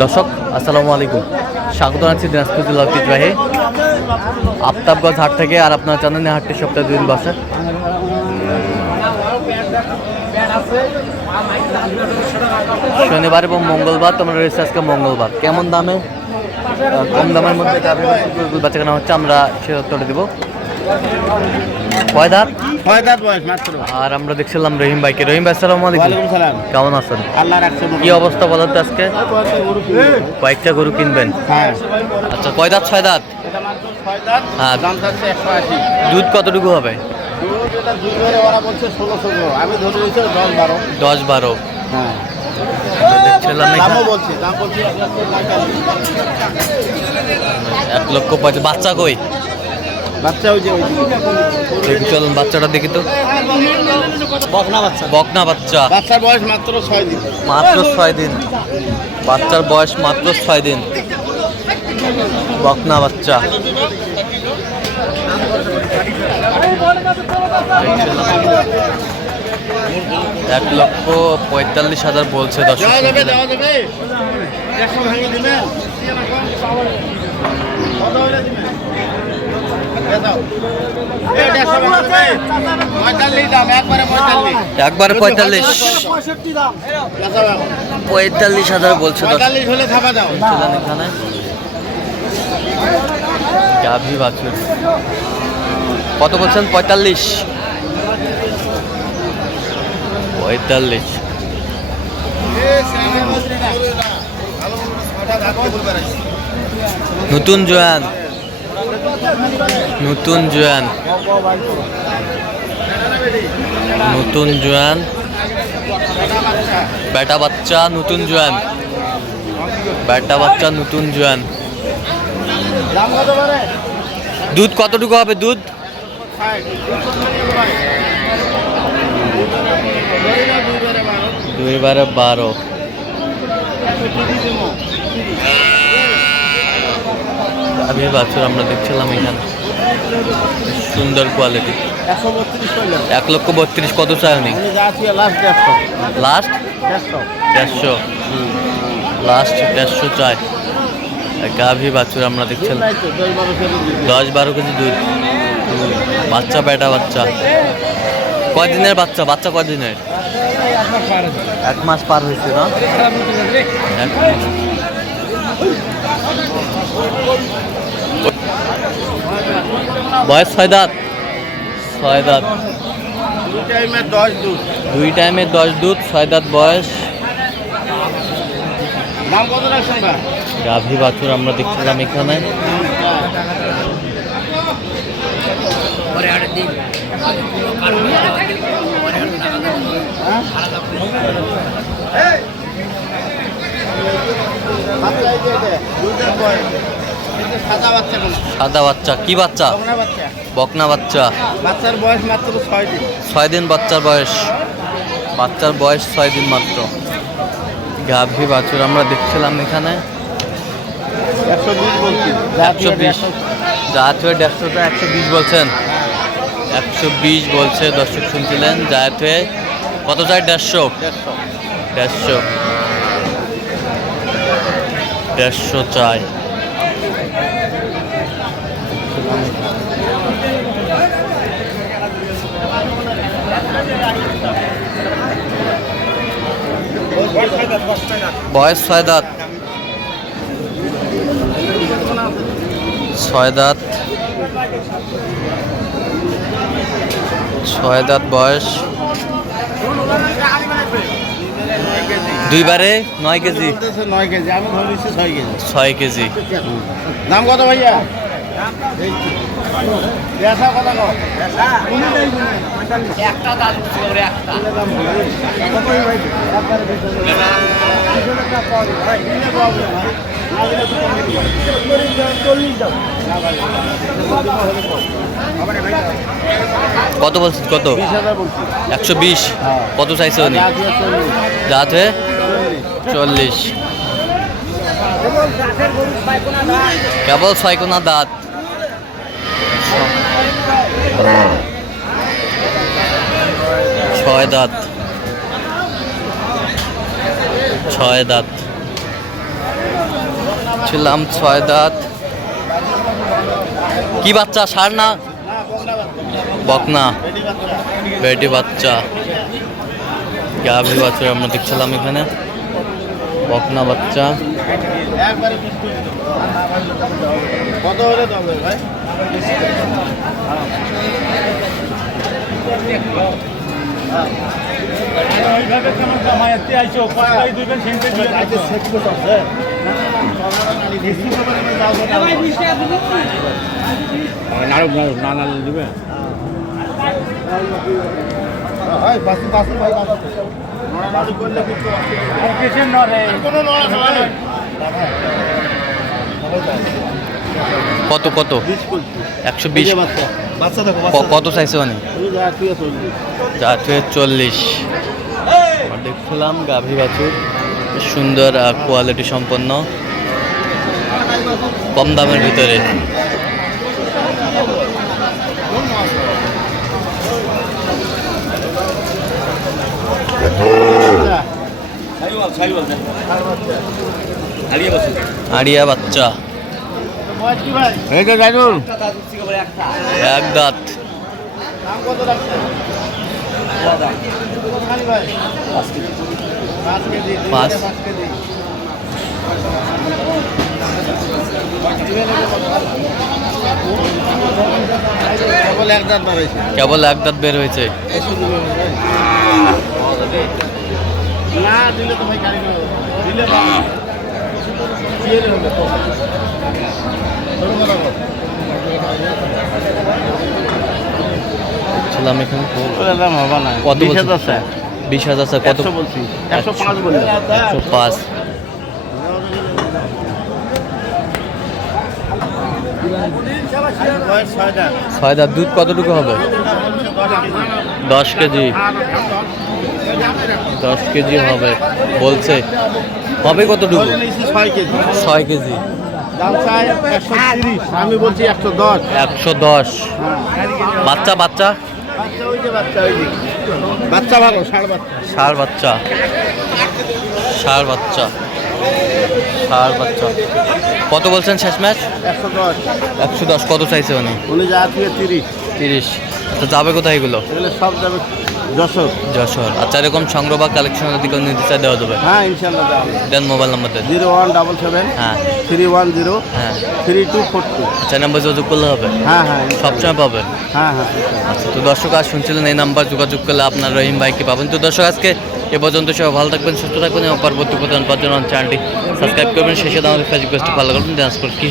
দর্শক আসসালামু আলাইকুম, স্বাগত জানাচ্ছি দিনাজপুর জেলা ঐতিহ্যবাহী আফতাবগঞ্জ হাট থেকে। আর আপনারা জানেন হাটটি সপ্তাহে 2 দিন বসে, শনিবার এবং মঙ্গলবার। তোমরা রয়েছে আজকে মঙ্গলবার। কেমন দামে কম দামের মধ্যে বাচ্চা কেনা হচ্ছে, আমরা সে উত্তরটা দেবো। কয় দাঁত বয়স মাত্র। আর আমরা দেখছিলাম রহিম ভাইকে। রহিম ভাই আসসালামু আলাইকুম, কেমন আছেন? আল্লাহ রাখছে। কি অবস্থা বলেন তো? আজকে কয়েকটা গরু কিনবেন? আচ্ছা, কয় দাঁত? 6 দাঁত। হ্যাঁ, দুধ কতটুকু হবে? আমি ধরে 10-12। হ্যাঁ, দেখছিলাম 1,50,000। বাচ্চা কই? বাচ্চা ওই যে দেখি, চলুন বাচ্চাটা দেখি তো। বকনা বাচ্চা। বাচ্চার বয়স মাত্র 6 দিন। মাত্র 6 দিন। বাচ্চার বয়স মাত্র 6 দিন। বকনা বাচ্চা। 1,45,000 বলছে। দর্শক একবারে 45,000 বলছে। এখানে গাভী বাছুর কত বলছেন? 45। নতুন জোয়ান বেটা বাচ্চা। নতুন জোয়ান। দুধ কতটুকু হবে? দুধ 2-12। আমি বাছুর আমরা দেখছিলাম এখানে, সুন্দর কোয়ালিটি। 1,32,000। কত চাই উনি? লাস্ট 150। লাস্ট 150 চাই। গাভী বাছুর আমরা দেখছিলাম, 10-12 কেজি দুধ। বাচ্চা, বেটা বাচ্চা। কয়দিনের বাচ্চা? বাচ্চা কয়দিনের? 1 মাস পার হয়েছে না? বয়স 6 দাঁত। 2 টাইমে 10 দুধ। 6 দাঁত বয়স। গাভী বাছুর আমরা দেখছিলাম এখানে। সাদা বাচ্চা। কি বাচ্চা? বকনা বাচ্চা। বাচ্চার বয়স মাত্র 6 দিন। 6 দিন বাচ্চার বয়স। 6 দিন মাত্র। গাভী বাছুর আমরা দেখছিলাম এখানে। 120 জাত হয়ে 150টা 120 বলছেন। 120 বলছে। দর্শক শুনছিলেন, জাত হয়ে কত চাই? 150 চাই। বয়স 6 দাঁত। 6 দাঁত বয়স। 9 কেজি। 6 কেজি। দাম কত ভাইয়া? কত বলছেন? কত? 120। কত চাইছে উনি? যাতে 40। কেবল 6 কোনা দাঁত। 6 দাঁত। 6 দাঁত। দেখছিলাম 6 দাঁত। কি বাচ্চা, ষাঁড় না বকনা? বেটি বাচ্চা, গাভী বাচ্চা আমরা দেখছিলাম এখানে, বকনা বাচ্চা। কত হলে তবে ভাই? কত কত? 120। বাচ্চা দেখো কত চাইছে মানে? 40। দেখছিলাম গাভী বাছুর, সুন্দর কোয়ালিটি সম্পন্ন, কম দামের ভিতরে। আড়িয়া বাচ্চা, এক দাঁত। পাঁচ। কেবল এক দাঁত বের হয়েছে। না দিলে তো ভাই গাড়ি দিলে ছিলাম এখানে। কত 20,000 স্যার? কত বলছি? 105 বলছি। 105। ছয় দাঁত। দুধ কতটুকু হবে? 10 কেজি। 10 কেজি হবে বলছে। হবে কতটুকু? 6 কেজি। দাম চাই 130, আমি বলছি 110। 110। বাচ্চা বাচ্চা বাচ্চা ভালো, ষাঁড় বাচ্চা। ষাঁড় বাচ্চা, ষাঁড় বাচ্চা, ষাঁড় বাচ্চা। কত বলছেন শেষ ম্যাচ? 110। 110। কত চাইছে উনি? উনি যা থেকে 30। 30। তো যাবে কোথায় এগুলো? এগুলো সব যাবে যশোর। যশোর। আচ্ছা, এরকম সংগ্রহ বা কালেকশনের দিকে নিতে চাই দেওয়া যাবে? হ্যাঁ ইনশাল্লাহ যাবে। দেন মোবাইল নাম্বার দেন। 0177 হ্যাঁ 310 হ্যাঁ। 3242। আচ্ছা, নাম্বার যোগাযোগ করলে হবে? হ্যাঁ হ্যাঁ সবসময় পাবে? হ্যাঁ হ্যাঁ। আচ্ছা, তো দর্শক আজ শুনছিলেন এই নাম্বার যোগাযোগ করলে আপনার রহিম ভাইকে পাবেন। তো দর্শক আজকে এ পর্যন্ত সবাই ভালো থাকবেন, সুস্থ থাকবেন এবং পরবর্তী প্রতিদিন পাওয়ার জন্য চ্যানেলটি সাবস্ক্রাইব করবেন। শেষে আমাদের ফেসবুক পেজটি ফলো করবেন। ডান্স করে কি